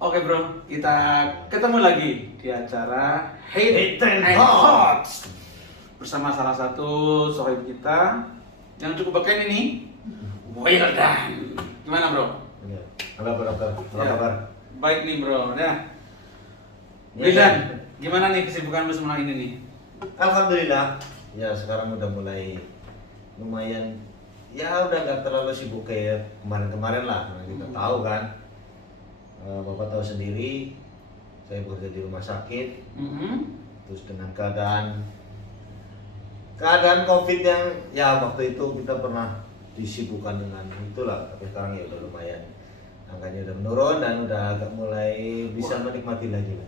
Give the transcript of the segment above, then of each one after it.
Oke bro, kita ketemu lagi di acara Hate and Thoughts bersama salah satu sohib kita yang cukup beken ini, Wildan. Gimana bro? Ya. Halo dokter, apa Ya. kabar? Baik nih bro. Nah, Ya. Wildan, gimana nih kesibukanmu semalam ini nih? Alhamdulillah. Ya sekarang udah mulai lumayan. Ya udah nggak terlalu sibuk kayak kemarin-kemarin lah. Karena kita tahu kan. Bapak tahu sendiri, saya bekerja di rumah sakit. Terus dengan keadaan COVID yang ya waktu itu kita pernah disibukkan dengan itulah, tapi sekarang ya udah lumayan angkanya udah menurun dan udah agak mulai bisa menikmati lagi.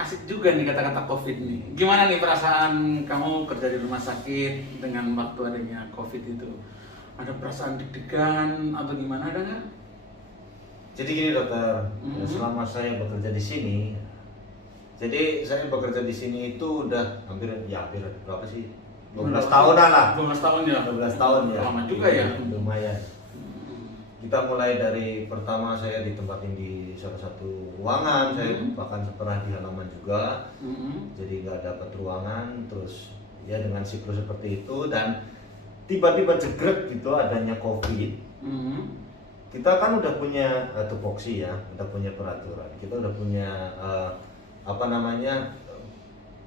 Asik juga nih kata-kata COVID nih. Gimana nih perasaan kamu kerja di rumah sakit dengan waktu adanya COVID itu? Ada perasaan deg-degan atau gimana, ada nggak? Jadi gini dokter, ya, selama saya bekerja di sini, jadi saya bekerja di sini itu udah hampir berapa sih? 12 tahunan lah. 12 tahun ya? 12 tahun ya. Lama juga ya? Lumayan. Kita mulai dari pertama saya ditempatin di salah satu ruangan, saya bahkan pernah di halaman juga. Jadi nggak dapat ruangan, terus ya dengan siklus seperti itu dan tiba-tiba jegrek gitu adanya COVID. Kita kan udah punya tupoksi ya, udah punya peraturan, kita udah punya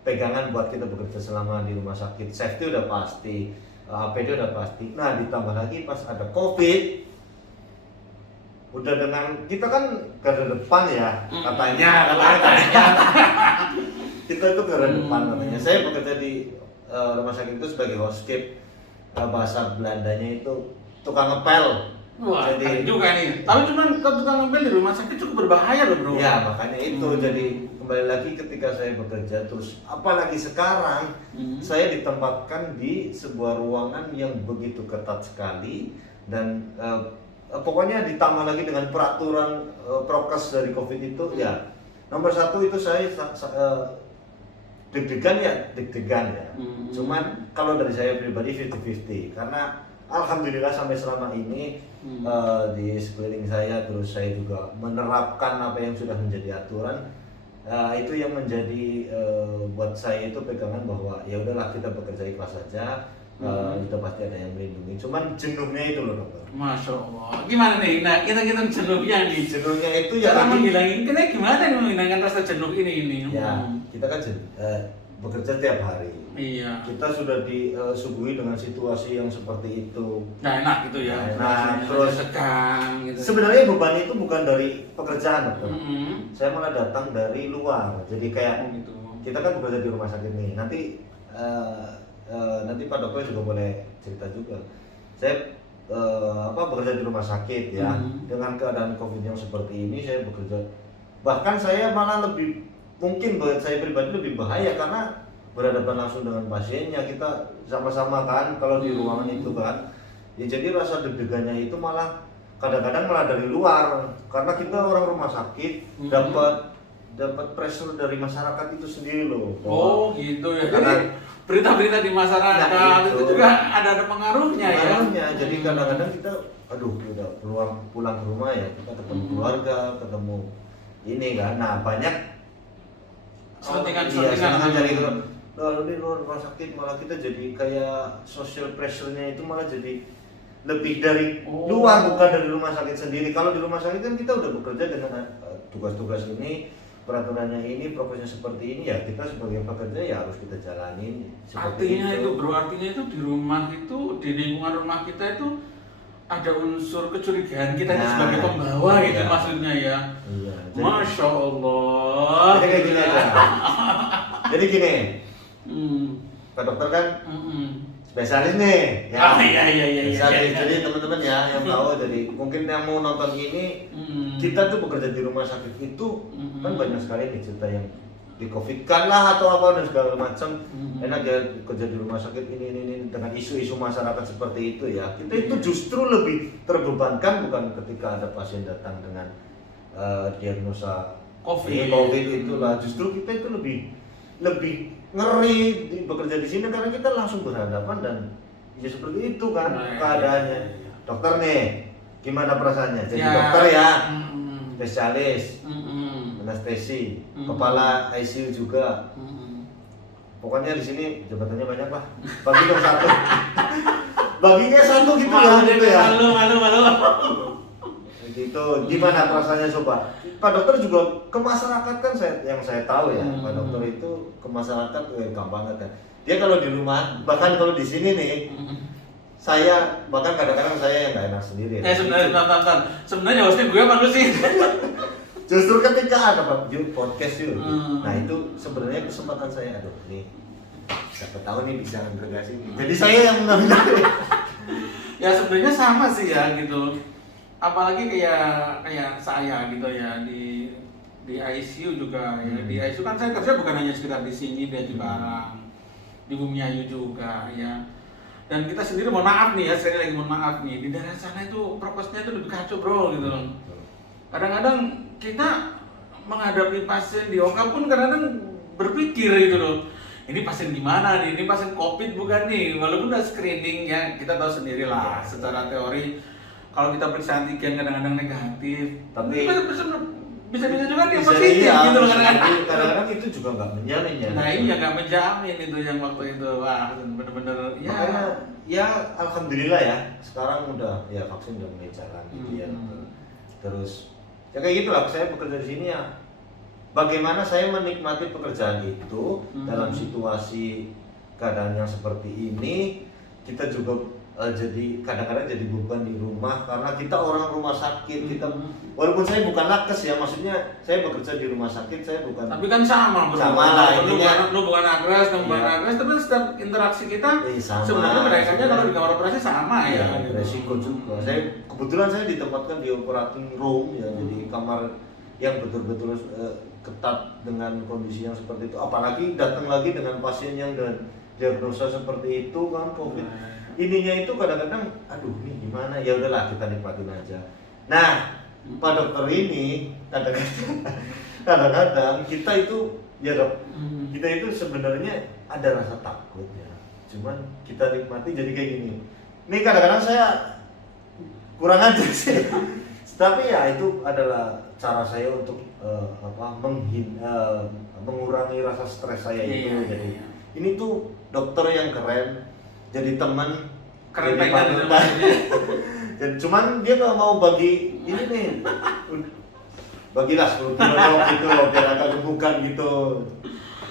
pegangan buat kita bekerja selama di rumah sakit. Safety udah pasti, APD udah pasti. Nah ditambah lagi pas ada COVID, udah dengan kita kan garda depan ya katanya. Kita itu garda depan katanya. Saya bekerja di rumah sakit itu sebagai housekeep, bahasa Belandanya itu tukang ngepel. Wah, jadi juga nih. Tapi cuman kalau tukang ngepel di rumah sakit cukup berbahaya loh bro. Ya makanya itu jadi kembali lagi ketika saya bekerja terus apalagi sekarang saya ditempatkan di sebuah ruangan yang begitu ketat sekali dan pokoknya ditambah lagi dengan peraturan prokes dari COVID itu ya nomor satu itu saya deg-degan ya. Cuman kalau dari saya pribadi 50-50 karena alhamdulillah sampai selama ini di sekeliling saya terus saya juga menerapkan apa yang sudah menjadi aturan. Itu yang menjadi buat saya itu pegangan bahwa ya udahlah kita bekerja ikhlas saja. Kita pasti ada yang melindungi. Cuman jenuhnya itu loh dokter. Masya Allah. Gimana nih? Nah kita jenuhnya nih. Jenuhnya itu ya cara menghilangin. Gimana nih menghilangkan rasa jenuh ini? Ya kita kan bekerja tiap hari. Iya. Kita sudah disuguhi dengan situasi yang seperti itu. Nah enak gitu ya. Nah, terus tegang gitu. Sebenarnya beban itu bukan dari pekerjaan dokter. Saya malah datang dari luar. Jadi kayak gitu. kita kan bekerja di rumah sakit nih. Nanti Pak Dokter juga boleh cerita juga. Saya bekerja di rumah sakit ya. Dengan keadaan COVID yang seperti ini saya bekerja. Bahkan saya malah mungkin buat saya pribadi lebih bahaya karena berhadapan langsung dengan pasiennya, kita sama-sama kan kalau di ruangan itu kan ya jadi rasa deg-degannya itu malah kadang-kadang malah dari luar karena kita orang rumah sakit dapat pressure dari masyarakat itu sendiri loh. Oh gitu ya. Karena jadi berita-berita di masyarakat itu juga ada pengaruhnya ya. Jadi kadang-kadang kita udah pulang ke rumah ya kita ketemu keluarga, ketemu ini kan. Nah banyak settingan dari lalu di rumah sakit malah kita jadi kayak social pressure-nya itu malah jadi lebih dari luar bukan dari rumah sakit sendiri. Kalau di rumah sakit kan kita udah bekerja dengan tugas-tugas ini, peraturannya ini, prokesnya seperti ini ya kita sebagai pekerja ya harus kita jalanin. Artinya itu bro, artinya itu di rumah itu di lingkungan rumah kita itu ada unsur kecurigaan kita sebagai pembawa gitu maksudnya ya. Iya. Masya Allah. Jadi kayak gini aja. Jadi gini. Pak dokter kan spesialis nih ya. Iya. Jadi teman-teman ya yang tahu jadi mungkin yang mau nonton ini kita tuh bekerja di rumah sakit itu kan banyak sekali nih cerita yang di COVID kan lah atau apa dan segala macam. Enak ya kerja di rumah sakit ini dengan isu-isu masyarakat seperti itu ya. Kita itu justru lebih terbebankan bukan ketika ada pasien datang dengan diagnosa COVID itulah. Justru kita itu lebih ngeri bekerja di sini karena kita langsung berhadapan dan ya seperti itu kan keadaannya. Dokter nih, gimana perasaannya? Jadi dokter ya. spesialis, anestesi, kepala ICU juga. Pokoknya di sini jabatannya banyak lah. Bagi dong satu. Baginya satu gitu ya, gitu ya. Malu. Gitu. Gimana perasaannya coba? Pak dokter juga ke masyarakat kan yang saya tahu ya, Pak dokter itu ke masyarakat welcome banget kan. Dia kalau di rumah, bahkan kalau di sini nih, saya bahkan kadang-kadang saya yang nggak enak sendiri. Sebenarnya hostnya gue apa lu sih? Justru ketika ada podcast yuk, nah itu sebenarnya kesempatan saya, aduh nih, siapa tahu nih bisa integrasi nih. Jadi saya yang mengambil. Ya sebenarnya sama sih ya gitu. Apalagi kayak saya gitu ya di ICU juga ya. Di ICU kan saya kerja bukan hanya sekitar di sini, di Barang, di Bumi Ayu juga ya. Dan kita sendiri mohon maaf nih ya, sekali lagi mohon maaf nih, di daerah sana itu prokesnya itu lebih kacau bro gitu loh. Kadang-kadang kita menghadapi pasien di OKA pun kadang-kadang berpikir gitu loh, ini pasien gimana nih, ini pasien COVID bukan nih, walaupun udah screening ya, kita tahu sendiri lah secara teori kalau kita periksa antigen kadang-kadang negatif, tapi bisa juga dia positif gitu loh kadang-kadang itu juga nggak menjamin ya. Nah iya nggak menjamin itu yang waktu itu, wah bener-bener ya. Makanya ya alhamdulillah ya sekarang udah ya vaksin udah mulai jalan gitu ya. Terus ya kayak gitulah saya bekerja di sini ya. Bagaimana saya menikmati pekerjaan itu dalam situasi keadaan yang seperti ini, kita juga jadi kadang-kadang jadi beban di rumah karena kita orang rumah sakit. Kita walaupun saya bukan nakes ya, maksudnya saya bekerja di rumah sakit, saya bukan. Tapi kan sama bro. Sama lah lu bukan nakes, bukan nakes, tapi setiap interaksi kita sebenarnya mereka kalau di kamar operasi sama ya. Resiko juga. Kebetulan saya ditempatkan di operating room ya, jadi kamar yang betul-betul ketat dengan kondisi yang seperti itu. Apalagi datang lagi dengan pasien yang diagnosa seperti itu kan COVID. Ininya itu kadang-kadang, aduh nih gimana, ya udahlah kita nikmatin aja. Nah, Pak dokter ini kadang-kadang kita itu ya dok, kita itu sebenarnya ada rasa takut ya. Cuman kita nikmati jadi kayak gini. Ini kadang-kadang saya kurang aja sih. Tapi ya itu adalah cara saya untuk mengurangi rasa stres saya itu. Jadi ini tuh dokter yang keren. Jadi teman keren pengen dan cuman dia nggak mau bagi ini nih bagilah 10 kilo gitu loh biar agak gemukan gitu.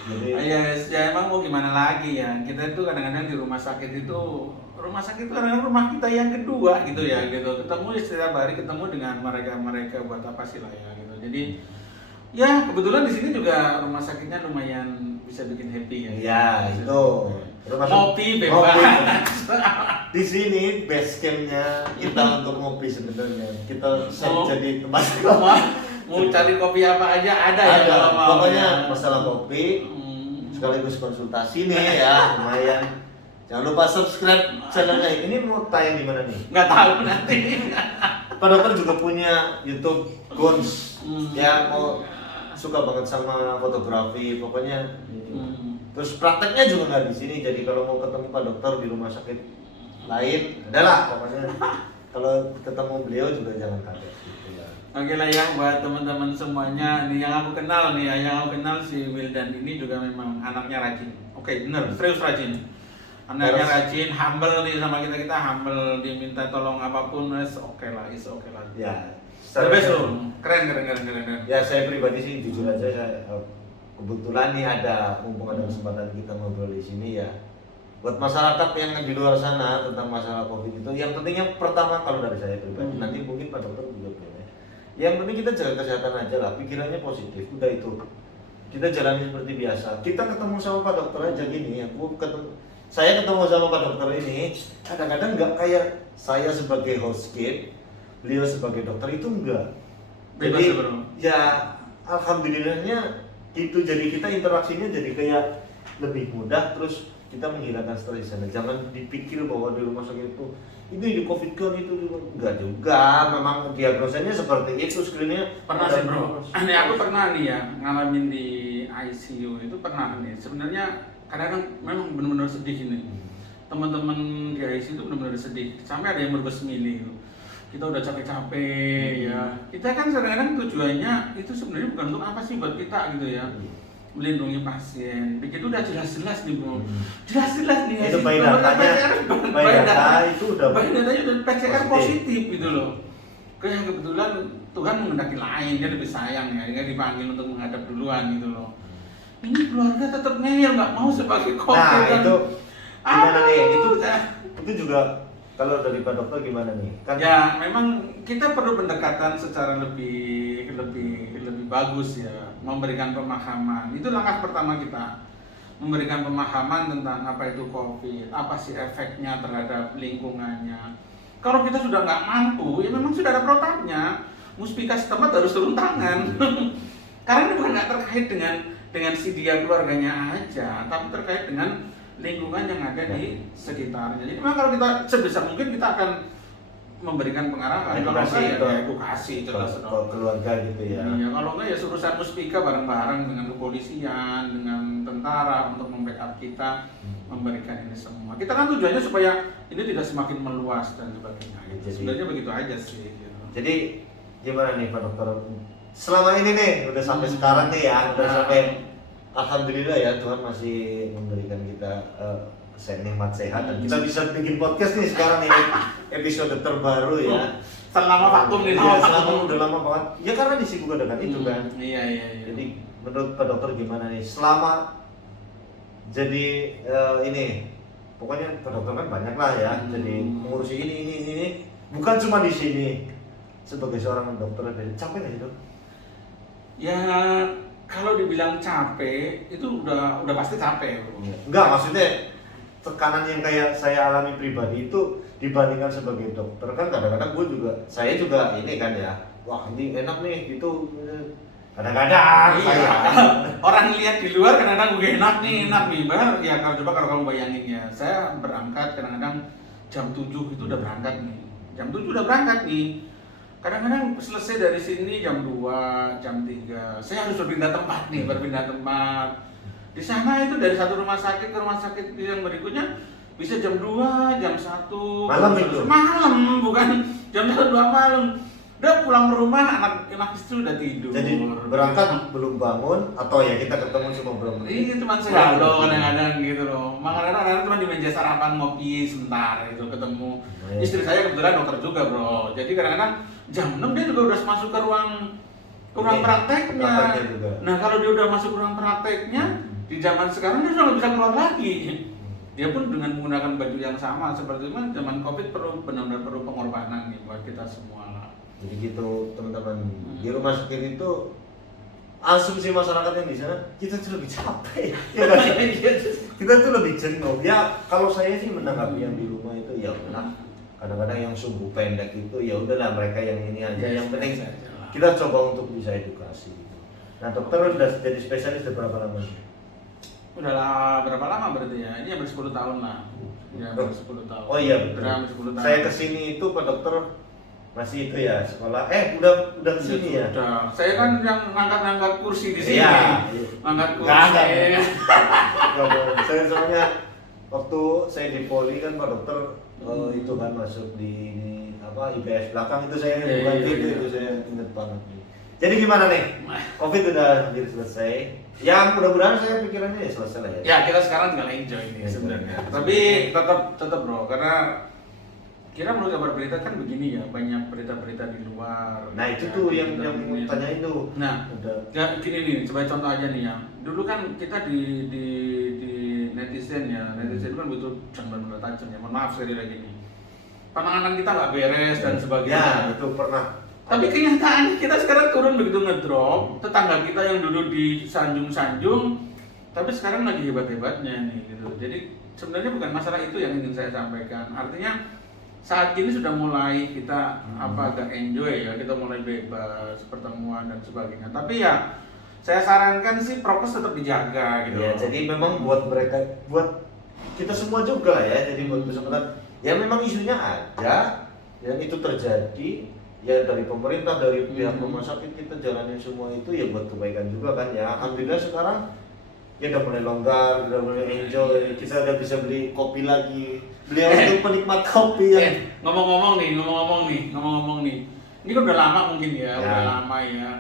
Jadi ya emang mau gimana lagi ya, kita itu kadang-kadang di rumah sakit itu kadang-kadang rumah kita yang kedua gitu ya gitu, ketemu setiap hari ketemu dengan mereka buat apa sih lah ya gitu. Jadi ya kebetulan di sini juga rumah sakitnya lumayan bisa bikin happy ya. Ya itu. Ngopi bebas. Di sini base campnya kita untuk ngopi sebenarnya. Kita jadi tempat mau cari kopi apa aja ada ya kalau mau. Pokoknya masalah kopi sekaligus konsultasi nih ya, lumayan. Jangan lupa subscribe channelnya. Ini mau tayang di mana nih? Nggak tahu nanti. Pak dokter juga punya YouTube Gons. Ya mau suka banget sama fotografi, pokoknya. Terus prakteknya juga nggak di sini, jadi kalau mau ketemu Pak dokter di rumah sakit lain, adalah pokoknya kalau ketemu beliau juga jangan kaget gitu ya. Oke lah ya buat teman-teman semuanya, nih yang aku kenal nih ya, yang aku kenal si Wildan ini juga memang anaknya rajin. Oke bener, serius rajin. Anaknya rajin, humble nih sama kita humble, diminta tolong apapun, oke lah. Ya. Best loh, keren. Ya saya pribadi sih jujur aja saya kebetulan nih mumpung ada kesempatan kita ngobrol di sini ya. Buat masyarakat yang di luar sana tentang masalah COVID itu, yang pentingnya pertama kalau dari saya pribadi, nanti mungkin Pak dokter juga punya. Yang penting kita jaga kesehatan aja lah, pikirannya positif, udah itu. Kita jalani seperti biasa. Kita ketemu sama Pak dokter aja gini, saya ketemu sama Pak dokter ini, kadang-kadang nggak kayak saya sebagai host kit, beliau sebagai dokter itu enggak. Jadi ya alhamdulillahnya gitu, jadi kita interaksinya jadi kayak lebih mudah, terus kita menghilangkan stres di sana. Jangan dipikir bahwa di rumah sakit itu di COVID kan itu enggak juga, memang diagnosanya seperti itu, screeningnya pernah sih bro. Ini aku pernah nih ya ngalamin di ICU itu pernah nih. Sebenarnya kadang-kadang memang benar-benar sedih ini. Teman-teman di ICU itu benar-benar sedih, sampai ada yang berbesmili gitu. kita udah capek-capek ya. Kita kan kadang-kadang tujuannya itu sebenarnya bukan untuk apa sih buat kita gitu ya. Melindungi pasien. Begitu udah jelas-jelas nih Bro. Jelas-jelas nih itu by datanya itu udah by datanya udah PCR positif gitu loh. Kayak kebetulan Tuhan menghendaki lain, dia lebih sayang ya, dia dipanggil untuk menghadap duluan gitu loh. Ini keluarga tetap ngeyel, nggak mau sebagai COVID. Nah kan. itu gimana nih? Itu juga kalau dari Pak Dokter gimana nih? Kan ya memang kita perlu pendekatan secara lebih bagus ya, memberikan pemahaman. Itu langkah pertama kita, memberikan pemahaman tentang apa itu COVID, apa sih efeknya terhadap lingkungannya. Kalau kita sudah nggak mampu, ya memang sudah ada protapnya. Muspika setempat harus turun tangan. Karena ini bukan nggak terkait dengan si dia keluarganya aja, tapi terkait dengan lingkungan yang ada di sekitarnya. Jadi memang kalau kita sebisa mungkin kita akan memberikan pengarahan, edukasi jelas ke keluarga gitu ya. Iya, kalau enggak ya urusan Muspika bareng-bareng dengan kepolisian, dengan tentara untuk membackup kita memberikan ini semua. Kita kan tujuannya supaya ini tidak semakin meluas dan sebagainya. Jadi, sebenarnya begitu aja sih. Gitu. Jadi gimana nih Pak Dokter? Selama ini nih udah sampai sekarang nih ya, udah sampai alhamdulillah ya Tuhan masih memberikan kita nikmat sehat dan kita bisa bikin podcast nih sekarang nih episode terbaru ya. Selama vakum nih. Ya, selama udah lama banget. Ya karena disibukkan dengan itu kan. Iya. Jadi menurut Pak Dokter gimana nih? Selama jadi ini pokoknya Pak Dokter kan banyak lah ya. Jadi mengurusi ini. Bukan cuma di sini. Sebagai seorang dokter capek nggak sih Dok? Ya kalau dibilang capek itu udah pasti capek. Enggak, maksudnya tekanan yang kayak saya alami pribadi itu dibandingkan sebagai dokter kan kadang-kadang saya juga ini kan ya, wah ini enak nih gitu kadang-kadang iya. Orang lihat di luar kadang-kadang gue enak nih Bahkan ya kalau kamu bayangin ya, saya berangkat kadang-kadang jam 7 itu udah berangkat nih, kadang-kadang selesai dari sini jam 2, jam 3 saya harus berpindah tempat. Di sana itu dari satu rumah sakit ke rumah sakit yang berikutnya bisa jam 2, jam 1 malam, bukan jam 1, 2 malam. Udah pulang ke rumah, anak istri udah tidur. Jadi berangkat belum bangun atau ya kita ketemu cuma belum. Ini cuma loh kadang-kadang gitu loh. Makanya kadang-kadang cuma di meja sarapan ngopi sebentar itu ketemu. Istri saya kebetulan dokter juga Bro. Jadi kadang-kadang jam 6 dia juga udah masuk ke ruang prakteknya. Nah kalau dia udah masuk ke ruang prakteknya, di zaman sekarang dia sudah nggak bisa keluar lagi. Dia pun dengan menggunakan baju yang sama seperti itu. Zaman COVID benar-benar perlu pengorbanan nih buat kita semua lah. Jadi gitu teman-teman, di rumah sakit itu asumsi masyarakat yang di sana kita tuh lebih capek. Ya kan? Kita tuh lebih jenuh. Ya kalau saya sih menanggapi yang di rumah itu ya udah. Kadang-kadang yang sumbu pendek itu ya udahlah mereka yang ini aja. Yang penting kita coba untuk bisa edukasi. Nah dokter udah jadi spesialis udah berapa lama sih? Udah berapa lama berarti ya? Ini hampir 10 tahun lah. Ya, hampir 10 tahun. Oh iya betul. Saya kesini itu Pak Dokter masih itu ya sekolah. Udah kesini ya? Udah. Saya kan yang ngangkat kursi di sini. Iya. Ngangkat kursi. Saya soalnya waktu saya di Poli kan Pak Dokter itu kan masuk di IPS belakang itu saya bukan itu saya ingat banget. Jadi gimana nih? COVID udah hampir selesai. Ya mudah-mudahan saya pikirannya ya selesai lah ya. Ya kita sekarang tinggal enjoy ini sebenarnya. Tapi tetap Bro, karena kira menurut kabar berita kan begini ya, banyak berita-berita di luar. Nah itu tuh yang tanyain tuh. Nah, ya gini nih, coba contoh aja nih ya. Dulu kan kita di netizen kan butuh benar-benar tajam ya. Mohon maaf sekali lagi nih. Penanganan kita nggak beres dan sebagainya. Ya itu pernah. Tapi kenyataannya kita sekarang turun begitu ngedrop. Tetangga kita yang dulu di sanjung-sanjung, tapi sekarang lagi hebat-hebatnya nih gitu. Jadi sebenarnya bukan masalah itu yang ingin saya sampaikan. Artinya saat ini sudah mulai kita agak enjoy ya, kita mulai bebas pertemuan dan sebagainya. Tapi ya saya sarankan sih prokes tetap dijaga gitu. Ya, jadi memang buat kita semua juga lah ya. Jadi buat kesempatan ya memang isunya ada dan itu terjadi ya dari pemerintah, dari pihak rumah sakit kita jalanin semua itu ya buat kebaikan juga kan ya. Alhamdulillah sekarang dia udah mulai longgar, udah mulai enjoy. Kita udah bisa beli kopi lagi. Beliau itu penikmat kopi ya. Ngomong-ngomong nih. Ini kan udah lama mungkin ya. Udah lama ya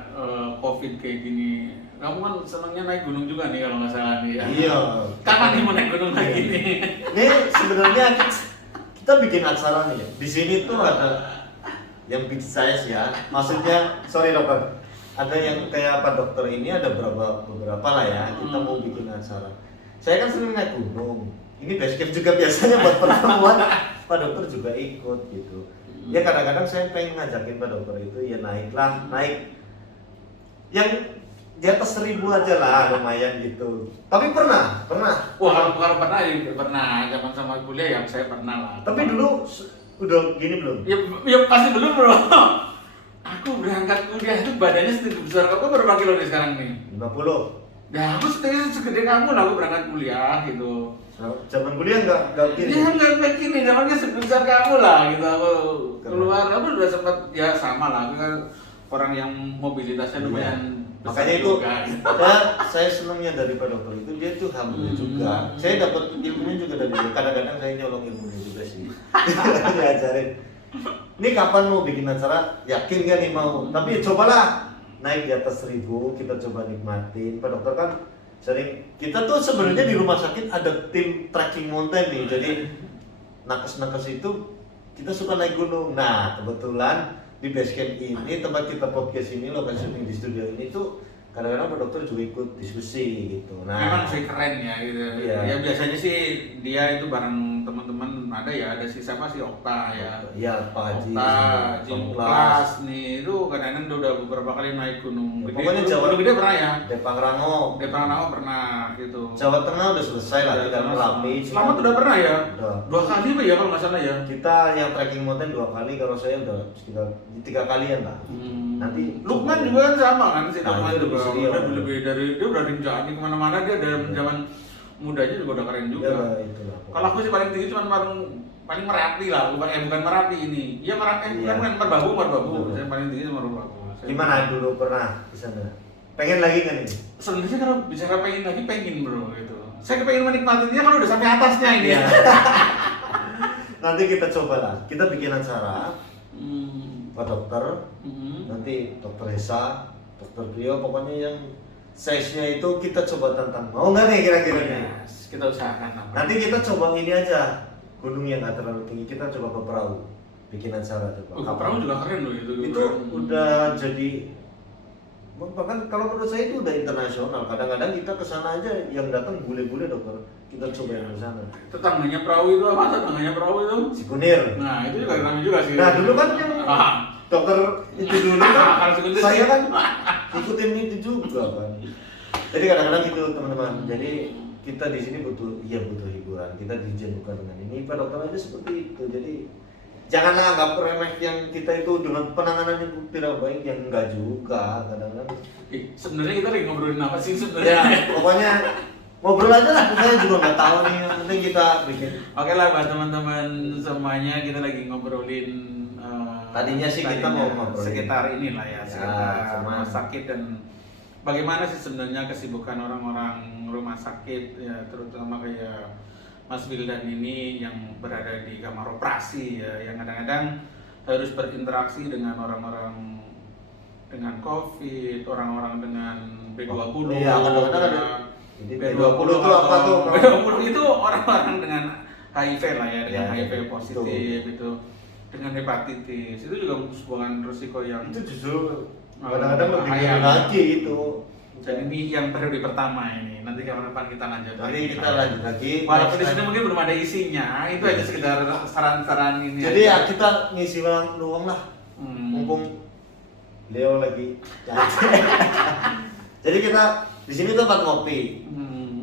COVID kayak gini. Kamu kan senangnya naik gunung juga nih kalau nggak salah nih ya. Iya. Kapan nih mau naik gunung lagi nih? Ini sebenarnya kita bikin acara nih ya. Di sini tuh ada yang big size ya. Maksudnya, sorry dokter. Ada yang kayak Pak Dokter ini ada beberapa lah ya. Kita mau bikin acara. Saya kan sering naik gunung. Ini base camp juga biasanya buat pertemuan. Pak Dokter juga ikut gitu. Ya kadang-kadang saya pengen ngajakin Pak Dokter itu ya naik yang di atas 1.000 aja lah, lumayan gitu. Tapi pernah. Wah, kalau pernah zaman sama kuliah yang saya pernah lah. Tapi dulu udah gini belum? Ya pasti belum bro. Aku berangkat kuliah itu badannya sedikit besar. Kamu berapa kilo nih sekarang nih? 50. Ya aku segede kamu lah, aku berangkat kuliah gitu. Zaman kuliah nggak gini? Iya nggak kayak gini, zamannya sebesar kamu lah gitu. Aku keluar, aku udah sempat ya sama lah. Aku kan orang yang mobilitasnya lumayan. Makanya itu saya senangnya dari Pak Dokter itu dia tuh humble juga. Saya dapat ilmunya juga dari dia. Kadang-kadang saya nyolong ilmunya juga sih. Diajarin. Ini kapan mau bikin acara? Yakin gak nih mau? Tapi cobalah naik di atas 1.000, kita coba nikmatin. Pak Dokter kan sering, kita tuh sebenarnya di rumah sakit ada tim trekking mountain nih. Jadi nakes-nakes itu kita suka naik gunung. Nah kebetulan di base camp ini, tempat kita podcast ini, lokasi syuting di studio ini tuh kadang-kadang Pak Dokter juga ikut diskusi gitu. Nah, memang sih keren ya gitu. Iya. Ya biasanya sih dia itu bareng teman-teman ada si siapa sih Okta ya. Iya, Pak Haji. Okta, Jimuklas nih itu kadang-kadang udah beberapa kali naik gunung. Ya, pokoknya Jawa Gunung Gede pernah ya. Depangrango Pernah gitu. Jawa Tengah udah selesai lah, tinggal Merapi. Selamat udah pernah ya? Udah. 2 kali Pak ya kalau nggak salah ya. Kita yang trekking mountain 2 kali, kalau saya udah sekitar 3 kalian lah. Nanti Lukman juga kan sama kan si Nah, Lukman itu juga serius. udah lebih dari dia udah rinjani kemana-mana, dia dari zaman mudanya juga udah keren juga. Ya, itulah. Kalau aku sih paling tinggi cuma paling Merapi lah, bukan Merapi ini. Iya Merapi, bukan Merbabu. Saya paling tinggi cuma Merbabu. Gimana dulu pernah di sana? Pengen lagi kan ini? Sebenarnya kalau bicara pengen lagi pengen bro gitu. Saya kepengen menikmatinya kalau udah sampai atasnya ini. Iya. Nanti kita coba lah. Kita bikin acara. Pak Dokter, nanti Dokter Hesa, Dokter Brio, pokoknya yang size-nya itu kita coba tantang. Mau nggak nih kira-kira nih? Yes, kita usahakan apa. Nanti kita coba ini aja, gunung yang nggak terlalu tinggi, kita coba ke perahu, bikin acara coba. Ke perahu juga keren loh itu. Itu udah jadi, bahkan kalau menurut saya itu udah internasional. Kadang-kadang kita ke sana aja yang datang bule-bule dokter, kita coba yang ke sana. Tetangganya perahu itu apa? Tetangganya perahu itu? Sikunir. Nah itu juga keren juga sih. Nah dulu kan yang dokter itu dulu kan, saya kan ikutin itu juga kan. Jadi kadang-kadang gitu teman-teman. Jadi kita di sini butuh hiburan. Kita dijenuhkan dengan ini. Pak Dokter aja seperti itu. Jadi janganlah anggap remeh yang kita itu dengan penanganan yang tidak baik, yang enggak juga kadang-kadang. Sebenarnya kita lagi ngobrolin apa sih sebenarnya? Ya pokoknya ngobrol aja lah. Saya juga nggak tahu nih. Yang penting kita bikin. Oke lah buat teman-teman semuanya, kita lagi ngobrolin. Tadinya sih kita mau ngobrolin sekitar inilah ya, sekitar cuman rumah sakit dan bagaimana sih sebenarnya kesibukan orang-orang rumah sakit ya, terutama kayak Mas Wildan ini yang berada di kamar operasi ya, yang kadang-kadang harus berinteraksi dengan orang-orang dengan COVID, orang-orang dengan B20. Iya, kadang-kadang ada. B20 itu apa tuh? B20 itu orang-orang dengan HIV lah ya, dengan Ya, HIV positif itu, dengan hepatitis itu juga sebuah risiko yang itu justru kadang-kadang lebih bahaya lagi itu. Dan ini yang periode pertama ini. Nanti kapan-kapan kita lanjut Nanti kita lanjut lagi. Walaupun di sini mungkin belum ada isinya, itu aja sekedar saran-saran ini. Jadi aja. ya kita ngisi luang lah. Mumpung Leo lagi. Jadi kita di sini tempat ngopi,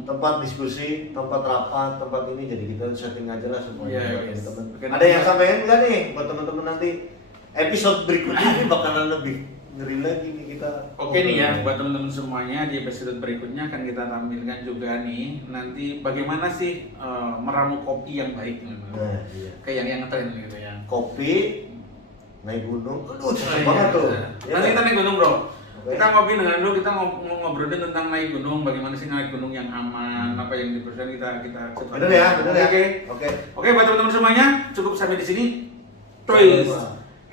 tempat diskusi, tempat rapat, tempat ini. Jadi kita setting aja lah semuanya. Yes. Ada yang sampaikan nggak nih buat teman-teman nanti episode berikutnya ini bakalan lebih ngeri lagi nih kita. Oke nih ya, buat teman-teman semuanya, di episode berikutnya akan kita tampilkan juga nih nanti bagaimana sih meramu kopi yang baik gitu. Nah, iya. Kayak yang tren gitu ya. Kopi, naik gunung, aduh susah banget tuh. Nanti kita naik gunung bro. Oke. Kita ngopi dengan lu, kita ngobrolin tentang naik gunung, bagaimana sih naik gunung yang aman, apa yang diperlukan kita Bener ya, bener ya. Oke. Oke. Oke, buat teman-teman semuanya, cukup sampai di sini. Please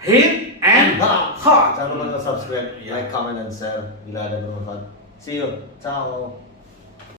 hit and hot. Jangan lupa subscribe, like, comment, dan share bila ada bermanfaat. See you. Ciao.